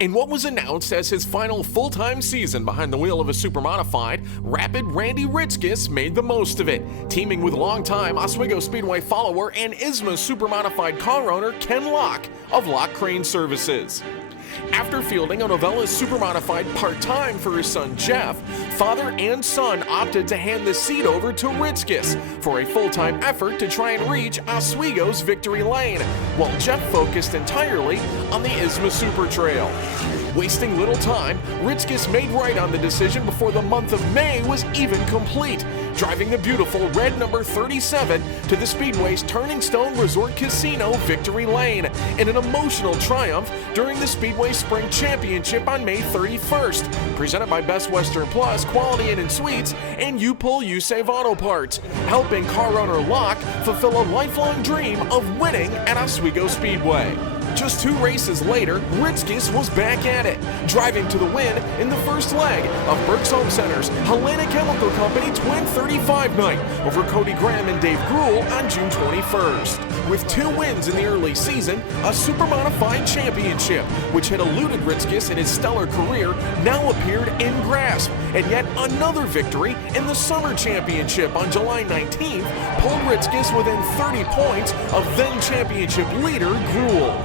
In what was announced as his final full-time season behind the wheel of a Supermodified, rapid Randy Ritskes made the most of it, teaming with longtime Oswego Speedway follower and ISMA Supermodified car owner Ken Locke of Locke Crane Services. After fielding a Novelis Supermodified part-time for his son Jeff, father and son opted to hand the seat over to Ritskes for a full-time effort to try and reach Oswego's victory lane, while Jeff focused entirely on the ISMA Super Trail. Wasting little time, Ritskes made right on the decision before the month of May was even complete, driving the beautiful red number 37 to the Speedway's Turning Stone Resort Casino victory lane in an emotional triumph during the Speedway Spring Championship on May 31st, presented by Best Western Plus, Quality Inn and Suites, and You Pull, You Save Auto Parts, helping car owner Locke fulfill a lifelong dream of winning at Oswego Speedway. Just 2 races later, Ritskes was back at it, driving to the win in the first leg of Berks Home Center's Helena Chemical Company Twin 35 night over Cody Graham and Dave Gruel on June 21st. With 2 wins in the early season, a Supermodified championship, which had eluded Ritskes in his stellar career, now appeared in grasp, and yet another victory in the Summer Championship on July 19th pulled Ritskes within 30 points of then-championship leader Gruel.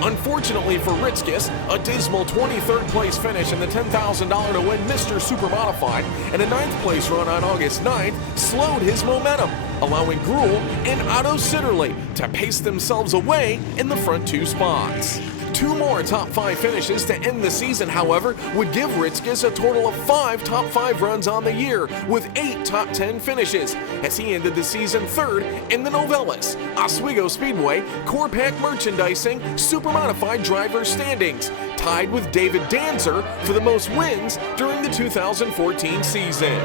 Unfortunately for Ritskes, a dismal 23rd place finish in the $10,000 to win Mr. Supermodified and a 9th place run on August 9th slowed his momentum, allowing Gruel and Otto Sitterly to pace themselves away in the front 2 spots. 2 more top 5 finishes to end the season, however, would give Ritskes a total of 5 top 5 runs on the year, with 8 top 10 finishes, as he ended the season 3rd in the Novelis Oswego Speedway Core Pack Merchandising Supermodified driver standings, tied with David Danzer for the most wins during the 2014 season.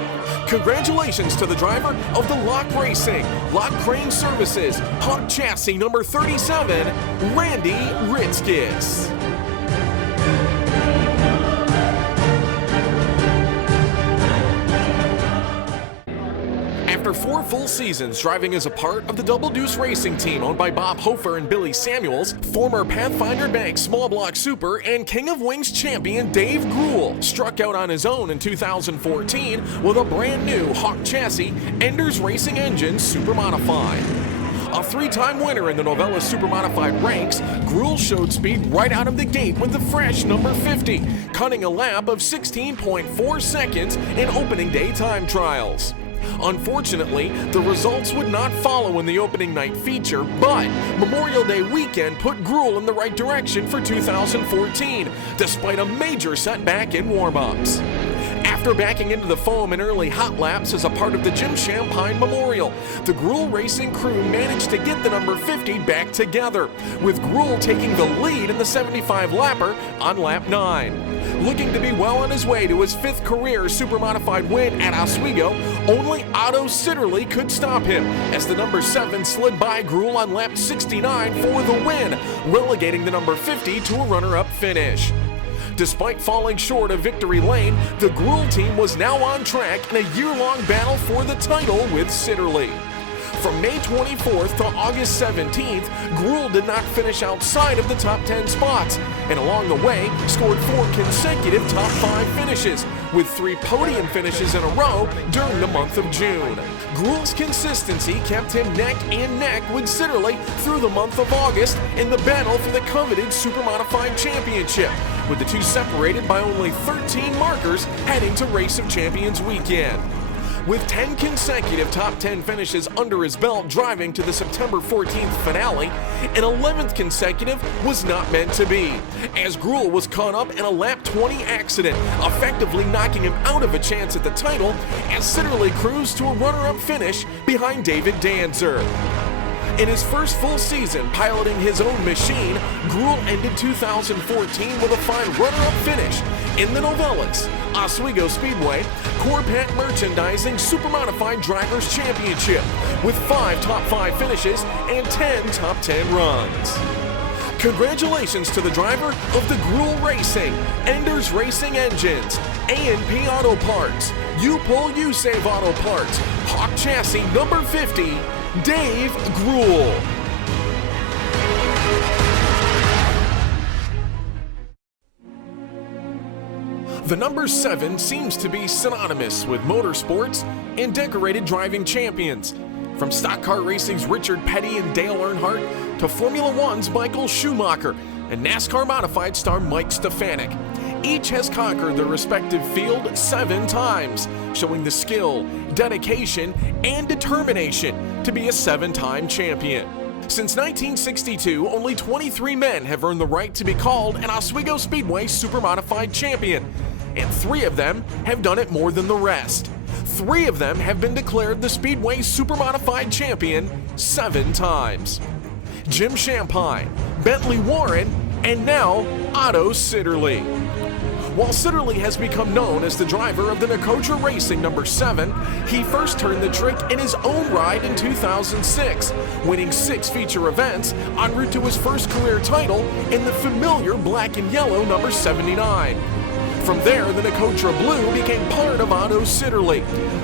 Congratulations to the driver of the Locke Racing, Locke Crane Services, Hawk Chassis number 37, Randy Ritskes. After 4 full seasons driving as a part of the Double Deuce Racing team owned by Bob Hofer and Billy Samuels, former Pathfinder Bank Small Block Super and King of Wings champion Dave Gruel struck out on his own in 2014 with a brand new Hawk Chassis Enders Racing Engine Supermodified. A 3-time winner in the Novelis Supermodified ranks, Gruel showed speed right out of the gate with the fresh number 50, cutting a lap of 16.4 seconds in opening day time trials. Unfortunately, the results would not follow in the opening night feature, but Memorial Day weekend put Gruel in the right direction for 2014, despite a major setback in warm-ups. After backing into the foam in early hot laps as a part of the Jim Champagne Memorial, the Gruel Racing crew managed to get the number 50 back together, with Gruel taking the lead in the 75-lapper on lap 9. Looking to be well on his way to his 5th career Supermodified win at Oswego, only Otto Sitterly could stop him, as the number 7 slid by Gruel on lap 69 for the win, relegating the number 50 to a runner-up finish. Despite falling short of victory lane, the Gruel team was now on track in a year-long battle for the title with Sitterly. From May 24th to August 17th, Gruel did not finish outside of the top 10 spots, and along the way scored 4 consecutive top 5 finishes, with 3 podium finishes in a row during the month of June. Gruel's consistency kept him neck and neck with Sitterly through the month of August in the battle for the coveted Supermodified Championship, with the 2 separated by only 13 markers heading to Race of Champions weekend. With 10 consecutive top 10 finishes under his belt driving to the September 14th finale, an 11th consecutive was not meant to be, as Gruel was caught up in a lap 20 accident, effectively knocking him out of a chance at the title as Sitterly cruised to a runner-up finish behind David Danzer. In his first full season piloting his own machine, Gruel ended 2014 with a fine runner-up finish in the Novelis Oswego Speedway Core Pack Merchandising Supermodified Drivers Championship, with 5 top 5 finishes and 10 top 10 runs. Congratulations to the driver of the Gruel Racing, Enders Racing Engines, A&P Auto Parts, You Pull, You Save Auto Parts, Hawk Chassis number 50, Dave Gruel. The number 7 seems to be synonymous with motorsports and decorated driving champions. From stock car racing's Richard Petty and Dale Earnhardt to Formula One's Michael Schumacher and NASCAR modified star Mike Stefanik. Each has conquered their respective field 7 times, showing the skill, dedication, and determination to be a 7-time champion. Since 1962, only 23 men have earned the right to be called an Oswego Speedway Supermodified champion, and 3 of them have done it more than the rest. 3 of them have been declared the Speedway Supermodified champion 7 times. Jim Shampine, Bentley Warren, and now Otto Sitterly. While Sitterly has become known as the driver of the Nicotra Racing number 7, he first turned the trick in his own ride in 2006, winning 6 feature events en route to his first career title in the familiar black and yellow number 79. From there, the Nicotra Blue became part of Otto Sitterly,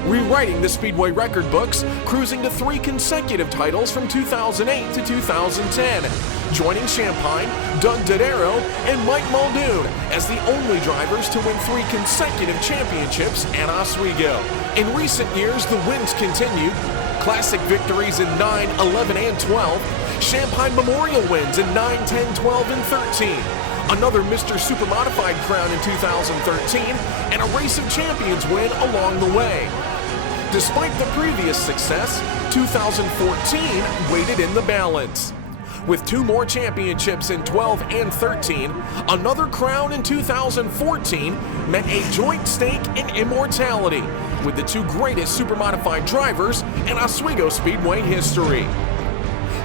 rewriting the Speedway record books, cruising to 3 consecutive titles from 2008 to 2010, joining Shampine, Doug Dodaro, and Mike Muldoon as the only drivers to win 3 consecutive championships at Oswego. In recent years, the wins continued. Classic victories in 9, 11, and 12, Shampine Memorial wins in 9, 10, 12, and 13. Another Mr. Supermodified crown in 2013, and a Race of Champions win along the way. Despite the previous success, 2014 weighted in the balance. With 2 more championships in 12 and 13, another crown in 2014 meant a joint stake in immortality with the 2 greatest Supermodified drivers in Oswego Speedway history.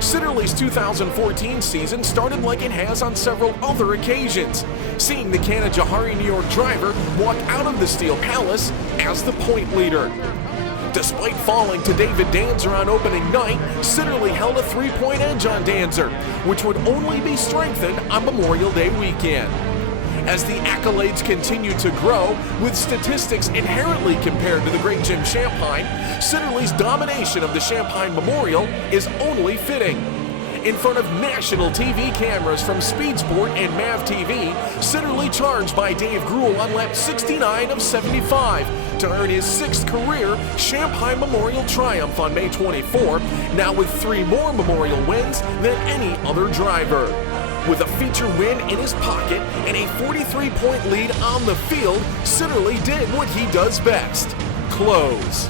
Sitterly's 2014 season started like it has on several other occasions, seeing the Canajahari, New York driver walk out of the Steel Palace as the point leader. Despite falling to David Danzer on opening night, Sitterly held a 3-point edge on Danzer, which would only be strengthened on Memorial Day weekend. As the accolades continue to grow, with statistics inherently compared to the great Jim Shampine, Sitterly's domination of the Shampine Memorial is only fitting. In front of national TV cameras from Speed Sport and MAV TV, Sitterly charged by Dave Gruel on lap 69 of 75 to earn his 6th career Shampine Memorial triumph on May 24, now with 3 more Memorial wins than any other driver. With a feature win in his pocket and a 43-point lead on the field, Sitterly did what he does best: close.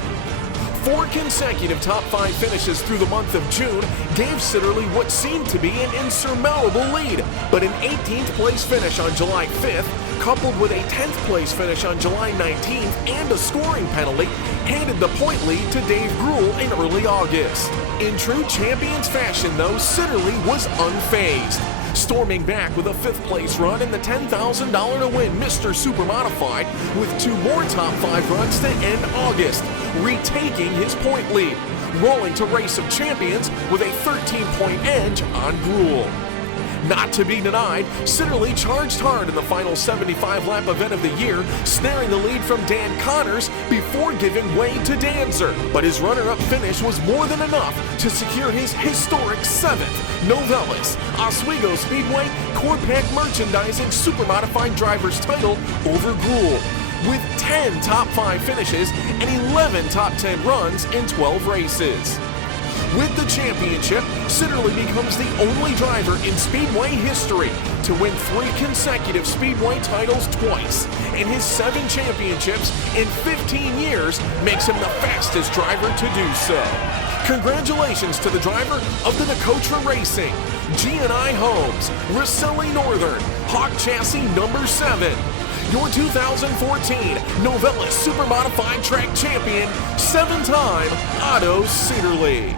4 consecutive top 5 finishes through the month of June gave Sitterly what seemed to be an insurmountable lead, but an 18th place finish on July 5th, coupled with a 10th place finish on July 19th and a scoring penalty, handed the point lead to Dave Gruel in early August. In true champions fashion though, Sitterly was unfazed, storming back with a 5th place run in the $10,000 to win Mr. Supermodified with 2 more top 5 runs to end August, retaking his point lead, rolling to Race of Champions with a 13-point edge on Gruel. Not to be denied, Sitterly charged hard in the final 75-lap event of the year, snaring the lead from Dan Connors before giving way to Danzer. But his runner-up finish was more than enough to secure his historic 7th Novelis Oswego Speedway Core Pack Merchandising Supermodified Driver's title over Gruel, with 10 top 5 finishes and 11 top 10 runs in 12 races. With the championship, Sitterly becomes the only driver in Speedway history to win 3 consecutive Speedway titles twice, and his 7 championships in 15 years makes him the fastest driver to do so. Congratulations to the driver of the Nicotra Racing, G&I Homes, Rosselli Northern, Hawk Chassis number 7. Your 2014 Novelis Supermodified track champion, 7-time Otto Sitterly.